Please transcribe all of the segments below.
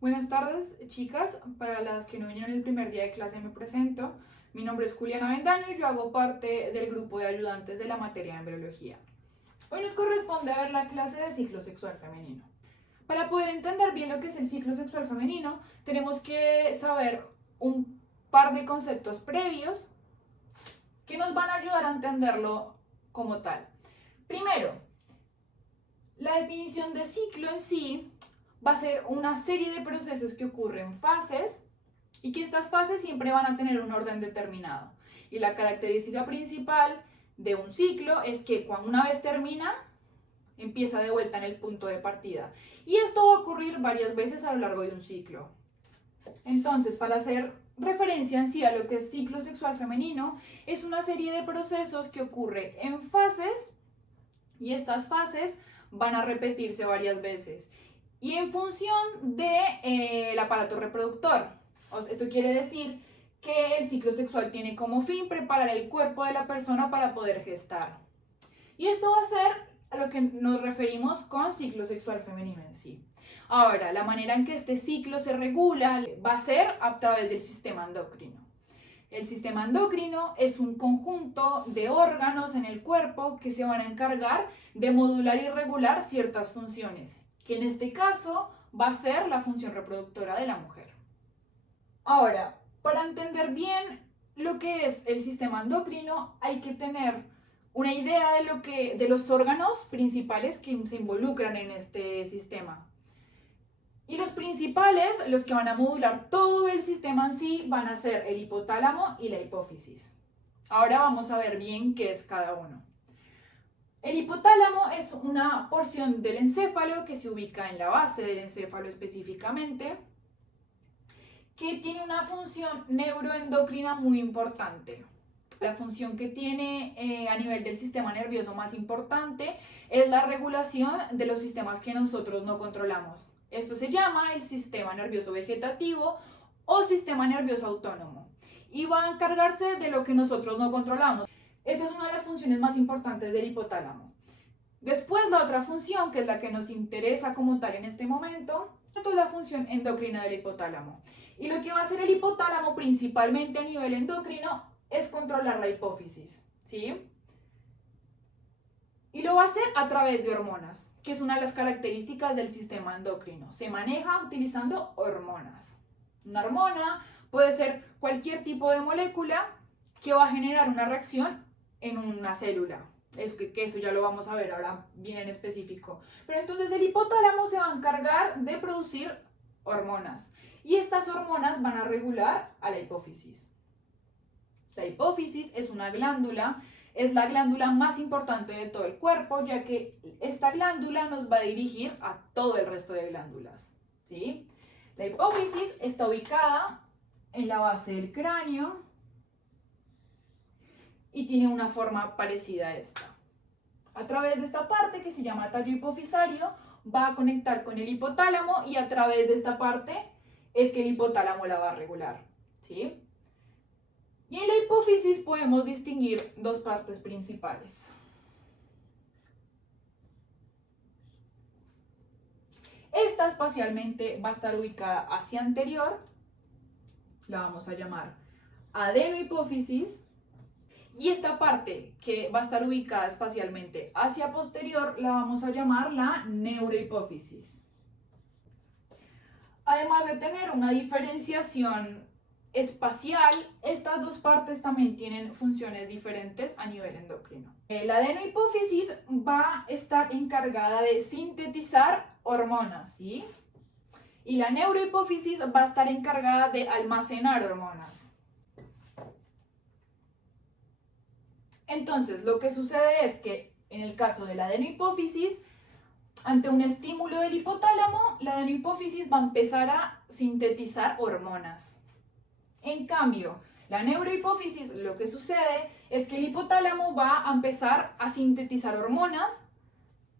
Buenas tardes, chicas. Para las que no vinieron el primer día de clase me presento. Mi nombre es Juliana Bendaño y yo hago parte del grupo de ayudantes de la materia de embriología. Hoy nos corresponde ver la clase de ciclo sexual femenino. Para poder entender bien lo que es el ciclo sexual femenino, tenemos que saber un par de conceptos previos que nos van a ayudar a entenderlo como tal. Primero, la definición de ciclo en sí va a ser una serie de procesos que ocurren en fases y que estas fases siempre van a tener un orden determinado. Y la característica principal de un ciclo es que cuando una vez termina, empieza de vuelta en el punto de partida. Y esto va a ocurrir varias veces a lo largo de un ciclo. Entonces, para hacer referencia en sí a lo que es ciclo sexual femenino, es una serie de procesos que ocurre en fases y estas fases van a repetirse varias veces y en función del aparato reproductor. Esto quiere decir que el ciclo sexual tiene como fin preparar el cuerpo de la persona para poder gestar. Y esto va a ser a lo que nos referimos con ciclo sexual femenino en sí. Ahora, la manera en que este ciclo se regula va a ser a través del sistema endocrino. El sistema endocrino es un conjunto de órganos en el cuerpo que se van a encargar de modular y regular ciertas funciones, que en este caso va a ser la función reproductora de la mujer. Ahora, para entender bien lo que es el sistema endocrino, hay que tener una idea de los órganos principales que se involucran en este sistema. Y los principales, los que van a modular todo el sistema en sí, van a ser el hipotálamo y la hipófisis. Ahora vamos a ver bien qué es cada uno. El hipotálamo es una porción del encéfalo que se ubica en la base del encéfalo específicamente, que tiene una función neuroendocrina muy importante. La función que tiene a nivel del sistema nervioso más importante es la regulación de los sistemas que nosotros no controlamos. Esto se llama el sistema nervioso vegetativo o sistema nervioso autónomo y va a encargarse de lo que nosotros no controlamos. Esa es una de las funciones más importantes del hipotálamo. Después la otra función, que es la que nos interesa como tal en este momento, es la función endocrina del hipotálamo. Y lo que va a hacer el hipotálamo principalmente a nivel endocrino es controlar la hipófisis, ¿sí? Y lo va a hacer a través de hormonas, que es una de las características del sistema endocrino. Se maneja utilizando hormonas. Una hormona puede ser cualquier tipo de molécula que va a generar una reacción en una célula. Eso ya lo vamos a ver ahora bien en específico. Pero entonces el hipotálamo se va a encargar de producir hormonas. Y estas hormonas van a regular a la hipófisis. La hipófisis es una glándula. Es la glándula más importante de todo el cuerpo, ya que esta glándula nos va a dirigir a todo el resto de glándulas, ¿sí? La hipófisis está ubicada en la base del cráneo y tiene una forma parecida a esta. A través de esta parte, que se llama tallo hipofisario, va a conectar con el hipotálamo y a través de esta parte es que el hipotálamo la va a regular, ¿sí? Y en la hipófisis podemos distinguir dos partes principales. Esta espacialmente va a estar ubicada hacia anterior, la vamos a llamar adenohipófisis, y esta parte que va a estar ubicada espacialmente hacia posterior la vamos a llamar la neurohipófisis. Además de tener una diferenciación espacial, estas dos partes también tienen funciones diferentes a nivel endocrino. La adenohipófisis va a estar encargada de sintetizar hormonas, ¿sí? Y la neurohipófisis va a estar encargada de almacenar hormonas. Entonces, lo que sucede es que en el caso de la adenohipófisis, ante un estímulo del hipotálamo, la adenohipófisis va a empezar a sintetizar hormonas. En cambio, la neurohipófisis, lo que sucede es que el hipotálamo va a empezar a sintetizar hormonas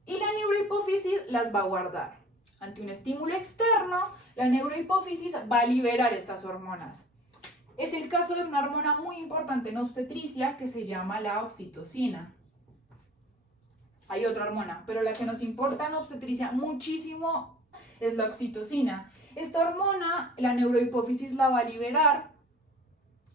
y la neurohipófisis las va a guardar. Ante un estímulo externo, la neurohipófisis va a liberar estas hormonas. Es el caso de una hormona muy importante en obstetricia que se llama la oxitocina. Hay otra hormona, pero la que nos importa en obstetricia muchísimo es la oxitocina. Esta hormona, la neurohipófisis la va a liberar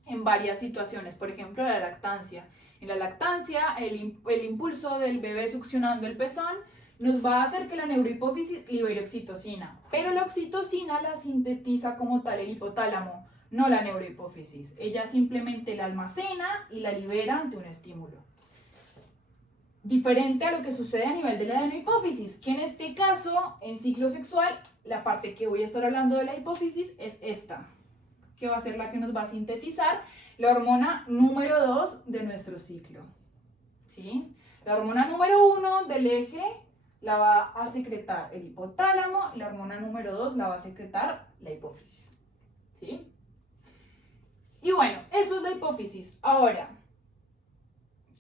en varias situaciones, por ejemplo, la lactancia. En la lactancia, el impulso del bebé succionando el pezón nos va a hacer que la neurohipófisis libere oxitocina, pero la oxitocina la sintetiza como tal el hipotálamo, no la neurohipófisis. Ella simplemente la almacena y la libera ante un estímulo. Diferente a lo que sucede a nivel de la adenohipófisis, que en este caso, en ciclo sexual, la parte que voy a estar hablando de la hipófisis es esta, que va a ser la que nos va a sintetizar la hormona número 2 de nuestro ciclo. ¿Sí? La hormona número 1 del eje la va a secretar el hipotálamo y la hormona número 2 la va a secretar la hipófisis. ¿Sí? Y bueno, eso es la hipófisis. Ahora,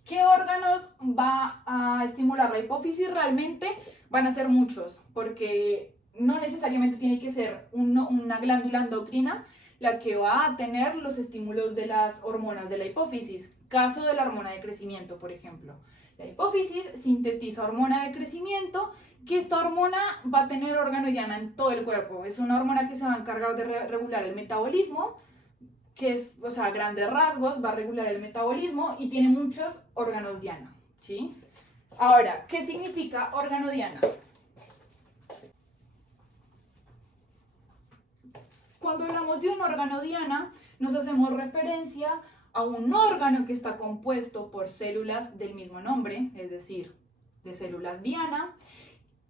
¿qué órganos va a estimular la hipófisis? Realmente van a ser muchos, porque no necesariamente tiene que ser una glándula endocrina la que va a tener los estímulos de las hormonas de la hipófisis. Caso de la hormona de crecimiento, por ejemplo. La hipófisis sintetiza hormona de crecimiento, que esta hormona va a tener órgano diana en todo el cuerpo. Es una hormona que se va a encargar de regular el metabolismo, que es, o sea, a grandes rasgos, va a regular el metabolismo y tiene muchos órganos diana, ¿sí? Ahora, ¿qué significa órgano diana? Cuando hablamos de un órgano diana, nos hacemos referencia a un órgano que está compuesto por células del mismo nombre, es decir, de células diana,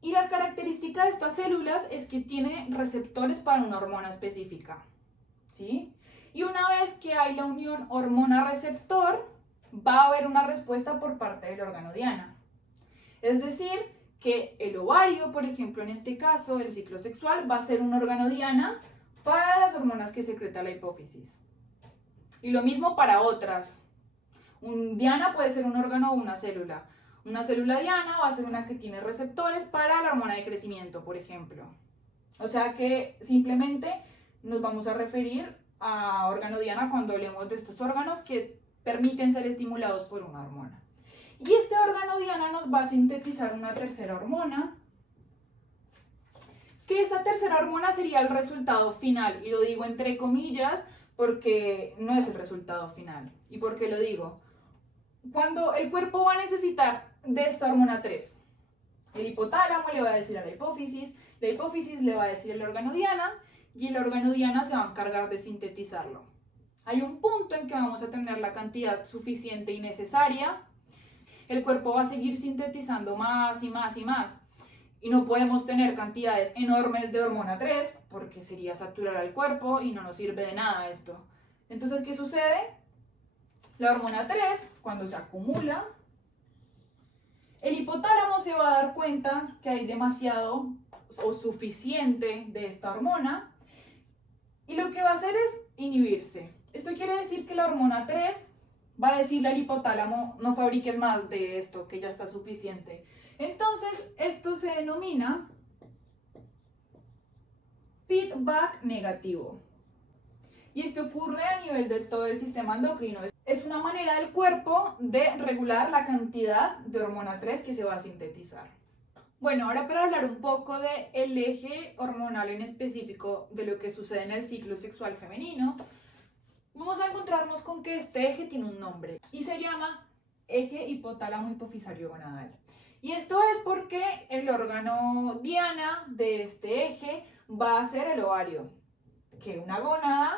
y la característica de estas células es que tiene receptores para una hormona específica, ¿sí? Y una vez que hay la unión hormona-receptor, va a haber una respuesta por parte del órgano diana. Es decir, que el ovario, por ejemplo, en este caso, el ciclo sexual, va a ser un órgano diana para las hormonas que secreta la hipófisis. Y lo mismo para otras. Un diana puede ser un órgano o una célula. Una célula diana va a ser una que tiene receptores para la hormona de crecimiento, por ejemplo. O sea que simplemente nos vamos a referir a órgano diana cuando hablemos de estos órganos que permiten ser estimulados por una hormona. Y este órgano diana nos va a sintetizar una tercera hormona, que esta tercera hormona sería el resultado final, y lo digo entre comillas porque no es el resultado final. ¿Y por qué lo digo? Cuando el cuerpo va a necesitar de esta hormona 3, el hipotálamo le va a decir a la hipófisis le va a decir al órgano diana, y el órgano diana se va a encargar de sintetizarlo. Hay un punto en que vamos a tener la cantidad suficiente y necesaria. El cuerpo va a seguir sintetizando más y más y más. Y no podemos tener cantidades enormes de hormona 3 porque sería saturar al cuerpo y no nos sirve de nada esto. Entonces, ¿qué sucede? La hormona 3, cuando se acumula, el hipotálamo se va a dar cuenta que hay demasiado o suficiente de esta hormona y lo que va a hacer es inhibirse. Esto quiere decir que la hormona 3 va a decirle al hipotálamo, no fabriques más de esto, que ya está suficiente. Entonces, esto se denomina feedback negativo. Y esto ocurre a nivel de todo el sistema endocrino. Es una manera del cuerpo de regular la cantidad de hormona 3 que se va a sintetizar. Bueno, ahora para hablar un poco del eje hormonal en específico de lo que sucede en el ciclo sexual femenino, vamos a encontrarnos con que este eje tiene un nombre y se llama eje hipotálamo hipofisario gonadal. Y esto es porque el órgano diana de este eje va a ser el ovario, que una gónada,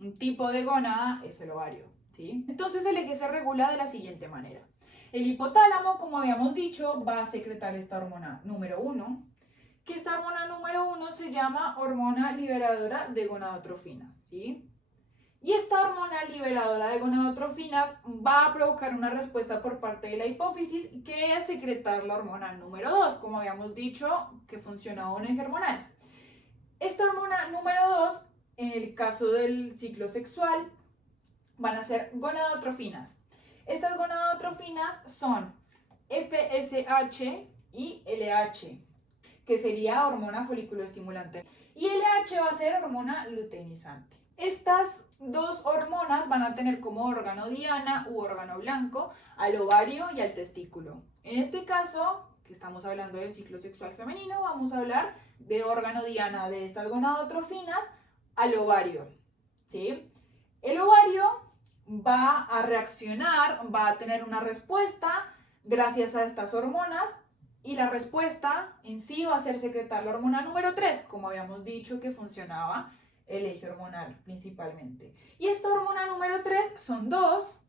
un tipo de gónada es el ovario, ¿sí? Entonces el eje se regula de la siguiente manera. El hipotálamo, como habíamos dicho, va a secretar esta hormona número 1, que esta hormona número 1 se llama hormona liberadora de gonadotrofinas, ¿sí? Y esta hormona liberadora de gonadotrofinas va a provocar una respuesta por parte de la hipófisis que es secretar la hormona número 2, como habíamos dicho que funciona un eje hormonal. Esta hormona número 2, en el caso del ciclo sexual, van a ser gonadotrofinas. Estas gonadotrofinas son FSH y LH, que sería hormona folículo estimulante. Y LH va a ser hormona luteinizante. Estas dos hormonas van a tener como órgano diana u órgano blanco al ovario y al testículo. En este caso, que estamos hablando del ciclo sexual femenino, vamos a hablar de órgano diana de estas gonadotrofinas al ovario, ¿sí? El ovario va a reaccionar, va a tener una respuesta gracias a estas hormonas y la respuesta en sí va a ser secretar la hormona número 3, como habíamos dicho que funcionaba el eje hormonal principalmente. Y esta hormona número 3 son dos,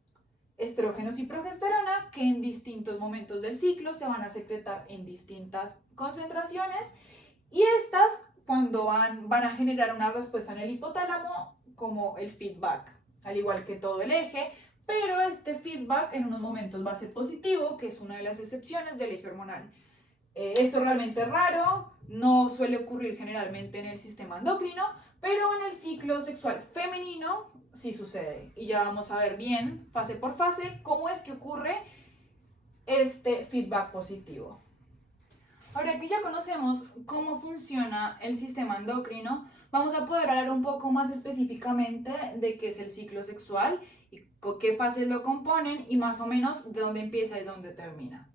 estrógenos y progesterona, que en distintos momentos del ciclo se van a secretar en distintas concentraciones y estas cuando van a generar una respuesta en el hipotálamo como el feedback, al igual que todo el eje, pero este feedback en unos momentos va a ser positivo, que es una de las excepciones del eje hormonal. Esto realmente es raro, no suele ocurrir generalmente en el sistema endocrino, pero en el ciclo sexual femenino sí sucede. Y ya vamos a ver bien, fase por fase, cómo es que ocurre este feedback positivo. Ahora que ya conocemos cómo funciona el sistema endocrino, vamos a poder hablar un poco más específicamente de qué es el ciclo sexual y qué fases lo componen y más o menos de dónde empieza y dónde termina.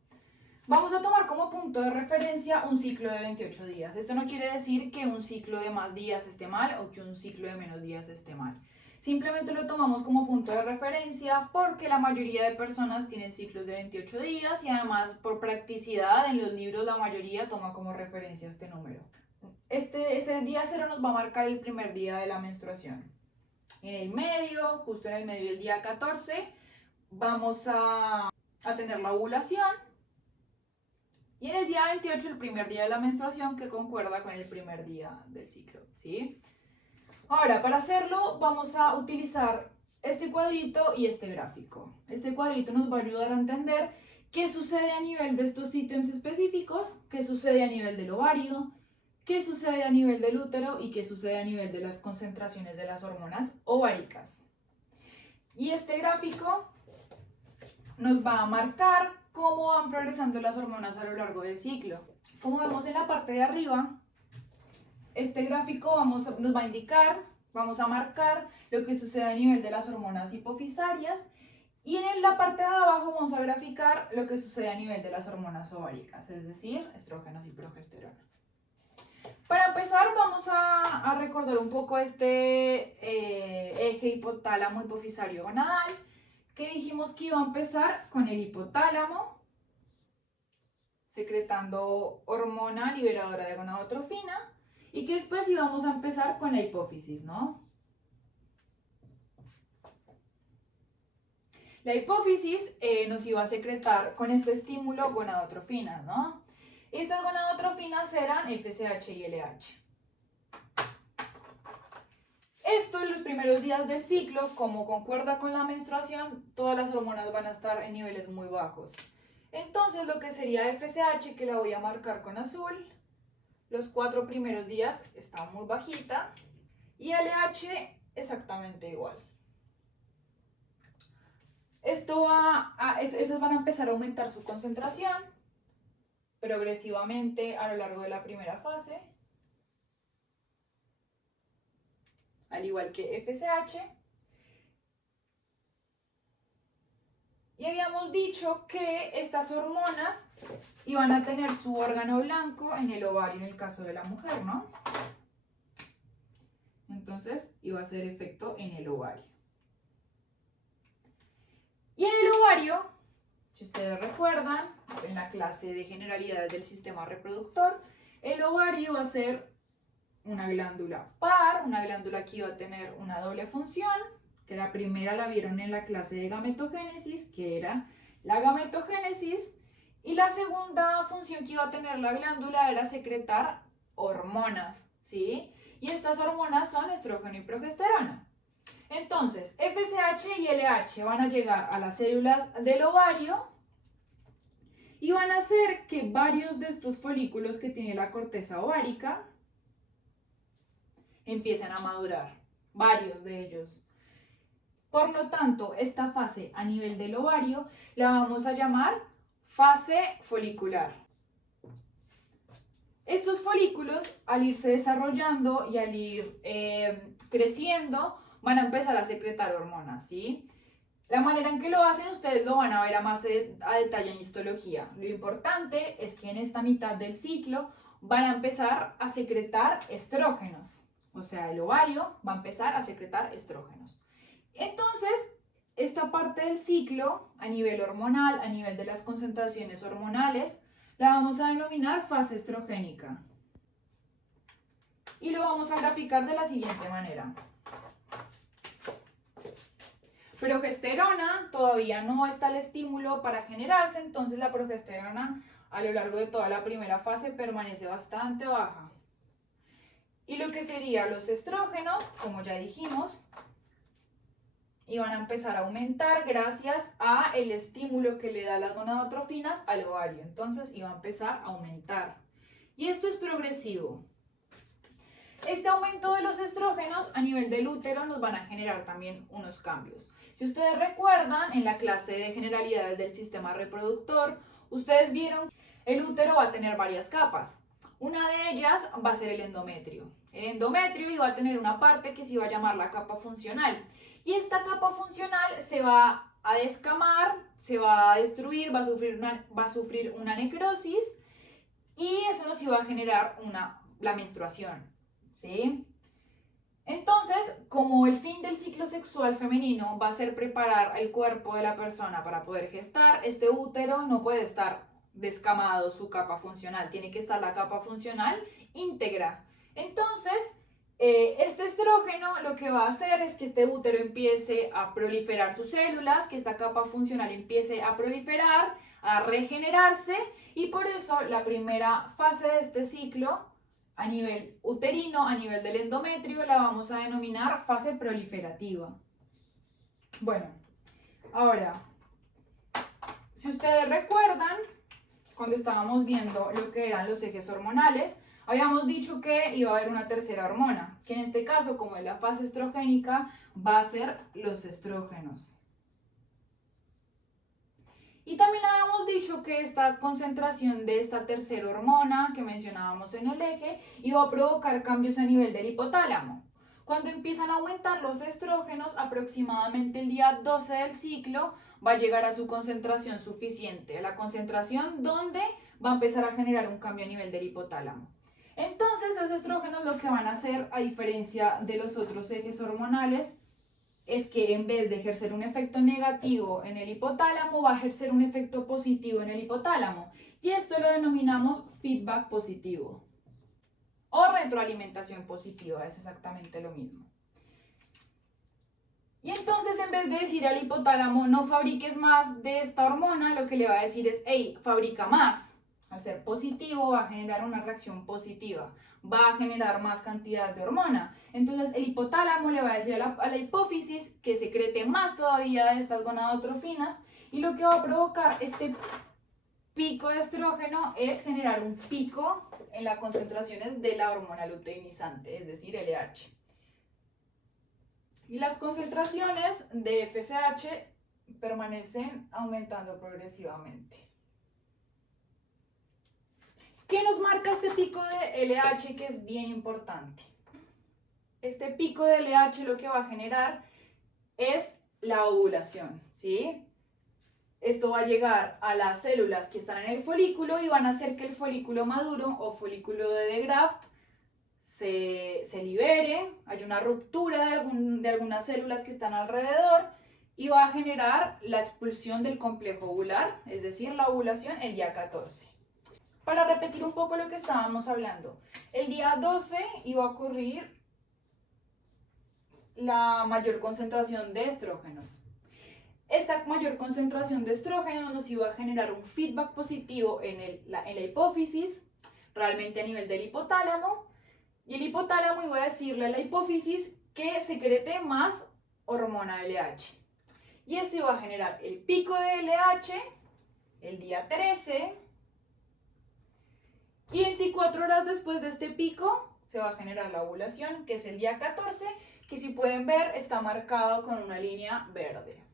Vamos a tomar como punto de referencia un ciclo de 28 días. Esto no quiere decir que un ciclo de más días esté mal o que un ciclo de menos días esté mal. Simplemente lo tomamos como punto de referencia porque la mayoría de personas tienen ciclos de 28 días y además por practicidad en los libros la mayoría toma como referencia este número. Este día cero nos va a marcar el primer día de la menstruación. En el medio, justo en el medio del día 14, vamos a tener la ovulación. Y en el día 28, el primer día de la menstruación, que concuerda con el primer día del ciclo, ¿sí? Ahora, para hacerlo, vamos a utilizar este cuadrito y este gráfico. Este cuadrito nos va a ayudar a entender qué sucede a nivel de estos ítems específicos, qué sucede a nivel del ovario, qué sucede a nivel del útero y qué sucede a nivel de las concentraciones de las hormonas ováricas. Y este gráfico nos va a marcar cómo van progresando las hormonas a lo largo del ciclo. Como vemos en la parte de arriba, este gráfico nos va a indicar, vamos a marcar lo que sucede a nivel de las hormonas hipofisarias y en la parte de abajo vamos a graficar lo que sucede a nivel de las hormonas ováricas, es decir, estrógenos y progesterona. Para empezar vamos a recordar un poco este eje hipotálamo hipofisario gonadal, que dijimos que iba a empezar con el hipotálamo, secretando hormona liberadora de gonadotrofina, y que después íbamos a empezar con la hipófisis, ¿no? La hipófisis nos iba a secretar con este estímulo gonadotrofinas, ¿no? Estas gonadotrofinas eran FSH y LH. Esto en los primeros días del ciclo, como concuerda con la menstruación, todas las hormonas van a estar en niveles muy bajos. Entonces lo que sería FSH, que la voy a marcar con azul, los 4 primeros días está muy bajita, y LH exactamente igual. Estas van a empezar a aumentar su concentración progresivamente a lo largo de la primera fase, al igual que FSH. Y habíamos dicho que estas hormonas iban a tener su órgano blanco en el ovario en el caso de la mujer, ¿no? Entonces iba a hacer efecto en el ovario. Y en el ovario, si ustedes recuerdan, en la clase de generalidades del sistema reproductor, el ovario va a ser una glándula par, una glándula que iba a tener una doble función, que la primera la vieron en la clase de gametogénesis, que era la gametogénesis, y la segunda función que iba a tener la glándula era secretar hormonas, ¿sí? Y estas hormonas son estrógeno y progesterona. Entonces, FSH y LH van a llegar a las células del ovario y van a hacer que varios de estos folículos que tiene la corteza ovárica empiecen a madurar, varios de ellos. Por lo tanto, esta fase a nivel del ovario la vamos a llamar fase folicular. Estos folículos, al irse desarrollando y al ir creciendo, van a empezar a secretar hormonas, ¿sí? La manera en que lo hacen ustedes lo van a ver a más a detalle en histología. Lo importante es que en esta mitad del ciclo van a empezar a secretar estrógenos. O sea, el ovario va a empezar a secretar estrógenos. Entonces, esta parte del ciclo, a nivel hormonal, a nivel de las concentraciones hormonales, la vamos a denominar fase estrogénica. Y lo vamos a graficar de la siguiente manera. Progesterona, todavía no está el estímulo para generarse, entonces la progesterona a lo largo de toda la primera fase permanece bastante baja. Y lo que serían los estrógenos, como ya dijimos, iban a empezar a aumentar gracias a el estímulo que le da las gonadotrofinas al ovario. Entonces iba a empezar a aumentar. Y esto es progresivo. Este aumento de los estrógenos a nivel del útero nos van a generar también unos cambios. Si ustedes recuerdan, en la clase de generalidades del sistema reproductor, ustedes vieron que el útero va a tener varias capas. Una de ellas va a ser el endometrio. El endometrio iba a tener una parte que se iba a llamar la capa funcional. Y esta capa funcional se va a descamar, se va a destruir, va a sufrir una necrosis y eso nos iba a generar la menstruación, ¿sí? Entonces, como el fin del ciclo sexual femenino va a ser preparar el cuerpo de la persona para poder gestar, este útero no puede estar descamado su capa funcional, tiene que estar la capa funcional íntegra. Entonces, este estrógeno lo que va a hacer es que este útero empiece a proliferar sus células, que esta capa funcional empiece a proliferar, a regenerarse, y por eso la primera fase de este ciclo a nivel uterino, a nivel del endometrio, la vamos a denominar fase proliferativa. Bueno, ahora, si ustedes recuerdan, cuando estábamos viendo lo que eran los ejes hormonales, habíamos dicho que iba a haber una tercera hormona, que en este caso, como es la fase estrogénica, va a ser los estrógenos. Y también habíamos dicho que esta concentración de esta tercera hormona que mencionábamos en el eje iba a provocar cambios a nivel del hipotálamo. Cuando empiezan a aumentar los estrógenos, aproximadamente el día 12 del ciclo va a llegar a su concentración suficiente, a la concentración donde va a empezar a generar un cambio a nivel del hipotálamo. Entonces, los estrógenos lo que van a hacer, a diferencia de los otros ejes hormonales, es que en vez de ejercer un efecto negativo en el hipotálamo, va a ejercer un efecto positivo en el hipotálamo. Y esto lo denominamos feedback positivo o retroalimentación positiva, es exactamente lo mismo. Y entonces, en vez de decir al hipotálamo no fabriques más de esta hormona, lo que le va a decir es, hey, fabrica más. Al ser positivo va a generar una reacción positiva, va a generar más cantidad de hormona. Entonces el hipotálamo le va a decir a la hipófisis que secrete más todavía de estas gonadotrofinas, y lo que va a provocar este pico de estrógeno es generar un pico en las concentraciones de la hormona luteinizante, es decir, LH. Y las concentraciones de FSH permanecen aumentando progresivamente. ¿Qué nos marca este pico de LH que es bien importante? Este pico de LH lo que va a generar es la ovulación, ¿sí? Esto va a llegar a las células que están en el folículo y van a hacer que el folículo maduro o folículo de Graft se libere, hay una ruptura de algunas células que están alrededor y va a generar la expulsión del complejo ovular, es decir, la ovulación el día 14. Para repetir un poco lo que estábamos hablando, el día 12 iba a ocurrir la mayor concentración de estrógenos. Esta mayor concentración de estrógenos nos iba a generar un feedback positivo en la hipófisis, realmente a nivel del hipotálamo, y el hipotálamo iba a decirle a la hipófisis que secrete más hormona LH. Y esto iba a generar el pico de LH el día 13, y 24 horas después de este pico se va a generar la ovulación, que es el día 14, que si pueden ver está marcado con una línea verde.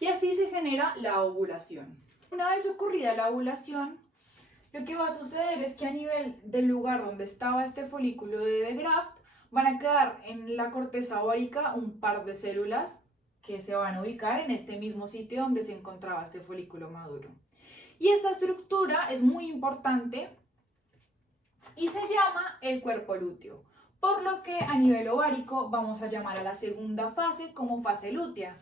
Y así se genera la ovulación. Una vez ocurrida la ovulación, lo que va a suceder es que a nivel del lugar donde estaba este folículo de Graft, van a quedar en la corteza ovárica un par de células que se van a ubicar en este mismo sitio donde se encontraba este folículo maduro. Y esta estructura es muy importante y se llama el cuerpo lúteo, por lo que a nivel ovárico vamos a llamar a la segunda fase como fase lútea.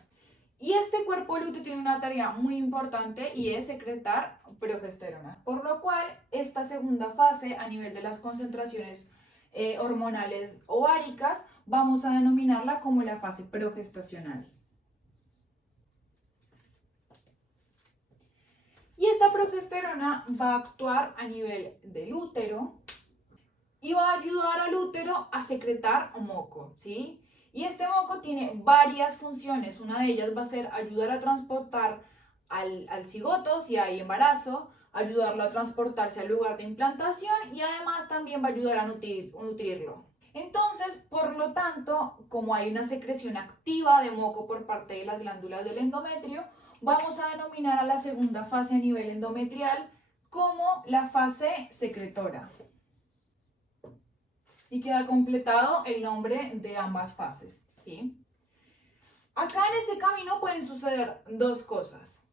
Y este cuerpo lúteo tiene una tarea muy importante y es secretar progesterona, por lo cual esta segunda fase a nivel de las concentraciones hormonales ováricas vamos a denominarla como la fase progestacional. Y esta progesterona va a actuar a nivel del útero y va a ayudar al útero a secretar moco, ¿sí? Y este moco tiene varias funciones. Una de ellas va a ser ayudar a transportar al cigoto si hay embarazo, ayudarlo a transportarse al lugar de implantación y además también va a ayudar a nutrirlo. Entonces, por lo tanto, como hay una secreción activa de moco por parte de las glándulas del endometrio, vamos a denominar a la segunda fase a nivel endometrial como la fase secretora. Y queda completado el nombre de ambas fases, ¿sí? Acá en este camino pueden suceder dos cosas.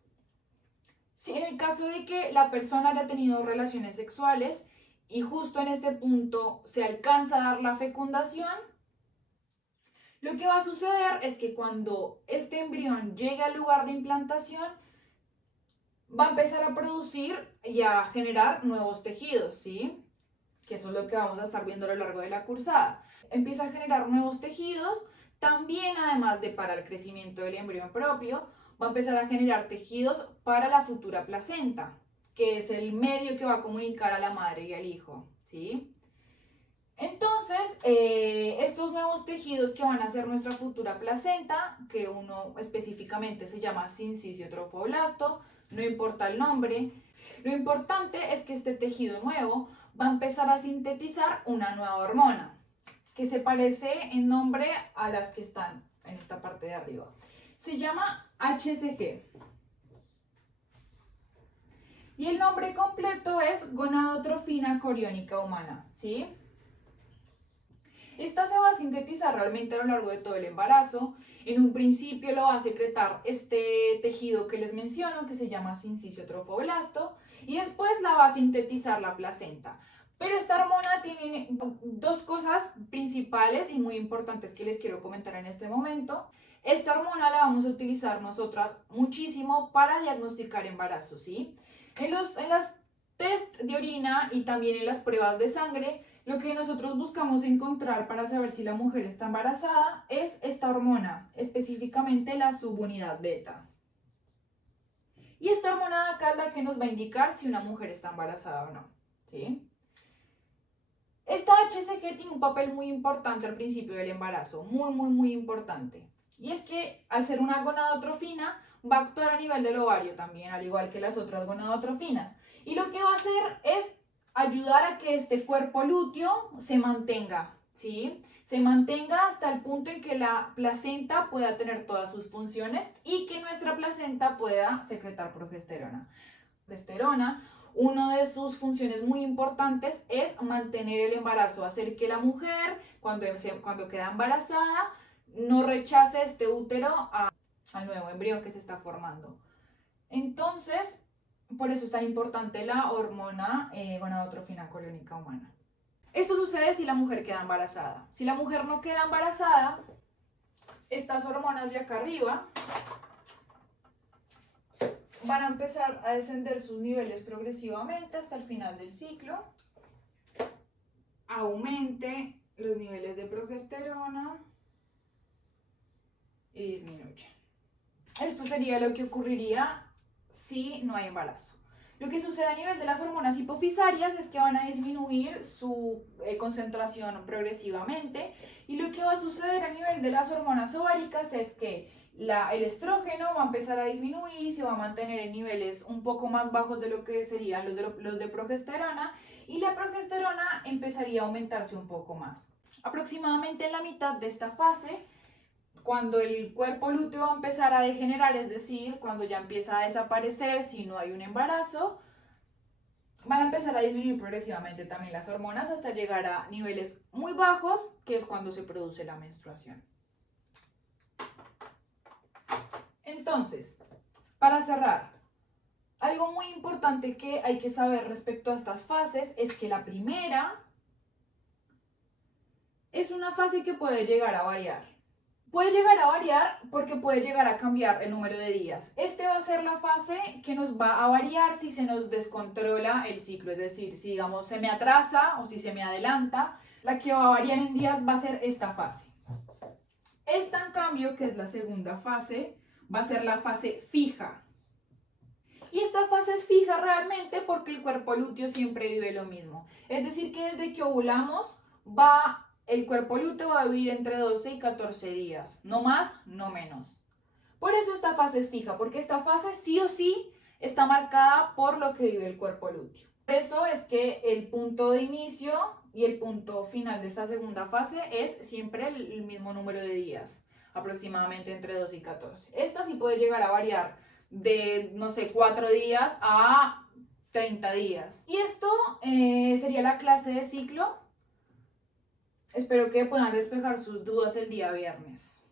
Si en el caso de que la persona haya tenido relaciones sexuales y justo en este punto se alcanza a dar la fecundación, lo que va a suceder es que cuando este embrión llegue al lugar de implantación, va a empezar a producir y a generar nuevos tejidos, ¿sí? Que eso es lo que vamos a estar viendo a lo largo de la cursada. Empieza a generar nuevos tejidos, también además de para el crecimiento del embrión propio, va a empezar a generar tejidos para la futura placenta, que es el medio que va a comunicar a la madre y al hijo, ¿sí? Entonces, estos nuevos tejidos que van a ser nuestra futura placenta, que uno específicamente se llama sincicio trofoblasto, no importa el nombre, lo importante es que este tejido nuevo va a empezar a sintetizar una nueva hormona, que se parece en nombre a las que están en esta parte de arriba. Se llama HCG. Y el nombre completo es gonadotrofina coriónica humana, ¿sí? Esta se va a sintetizar realmente a lo largo de todo el embarazo. En un principio lo va a secretar este tejido que les menciono, que se llama sincicio trofoblasto, y después la va a sintetizar la placenta. Pero esta hormona tiene dos cosas principales y muy importantes que les quiero comentar en este momento. Esta hormona la vamos a utilizar nosotras muchísimo para diagnosticar embarazo, ¿sí? En las test de orina y también en las pruebas de sangre, lo que nosotros buscamos encontrar para saber si la mujer está embarazada es esta hormona, específicamente la subunidad beta. Y esta hormona de acá es la que nos va a indicar si una mujer está embarazada o no, ¿sí? Esta HCG tiene un papel muy importante al principio del embarazo, muy importante. Y es que al ser una gonadotrofina va a actuar a nivel del ovario también, al igual que las otras gonadotrofinas. Y lo que va a hacer es ayudar a que este cuerpo lúteo se mantenga, ¿sí? Se mantenga hasta el punto en que la placenta pueda tener todas sus funciones y que nuestra placenta pueda secretar progesterona. Progesterona, una de sus funciones muy importantes es mantener el embarazo, hacer que la mujer, cuando queda embarazada, no rechace este útero al nuevo embrión que se está formando. Entonces, por eso es tan importante la hormona gonadotrofina coriónica humana. Esto sucede si la mujer queda embarazada. Si la mujer no queda embarazada, estas hormonas de acá arriba van a empezar a descender sus niveles progresivamente hasta el final del ciclo. Aumente los niveles de progesterona y disminuye. Esto sería lo que ocurriría si no hay embarazo. Lo que sucede a nivel de las hormonas hipofisarias es que van a disminuir su concentración progresivamente, y lo que va a suceder a nivel de las hormonas ováricas es que el estrógeno va a empezar a disminuir y se va a mantener en niveles un poco más bajos de lo que serían los de progesterona, y la progesterona empezaría a aumentarse un poco más. Aproximadamente en la mitad de esta fase, cuando el cuerpo lúteo va a empezar a degenerar, es decir, cuando ya empieza a desaparecer si no hay un embarazo, van a empezar a disminuir progresivamente también las hormonas hasta llegar a niveles muy bajos, que es cuando se produce la menstruación. Entonces, para cerrar, algo muy importante que hay que saber respecto a estas fases es que la primera es una fase que puede llegar a variar. Puede llegar a variar porque puede llegar a cambiar el número de días. Este va a ser la fase que nos va a variar si se nos descontrola el ciclo, es decir, si digamos se me atrasa o si se me adelanta, la que va a variar en días va a ser esta fase. Esta, en cambio, que es la segunda fase, va a ser la fase fija. Y esta fase es fija realmente porque el cuerpo lúteo siempre vive lo mismo. Es decir, que desde que ovulamos el cuerpo lúteo va a vivir entre 12 y 14 días. No más, no menos. Por eso esta fase es fija, porque esta fase sí o sí está marcada por lo que vive el cuerpo lúteo. Por eso es que el punto de inicio y el punto final de esta segunda fase es siempre el mismo número de días, aproximadamente entre 12 y 14. Esta sí puede llegar a variar de, no sé, 4 días a 30 días. Y esto sería la clase de ciclo. Espero que puedan despejar sus dudas el día viernes.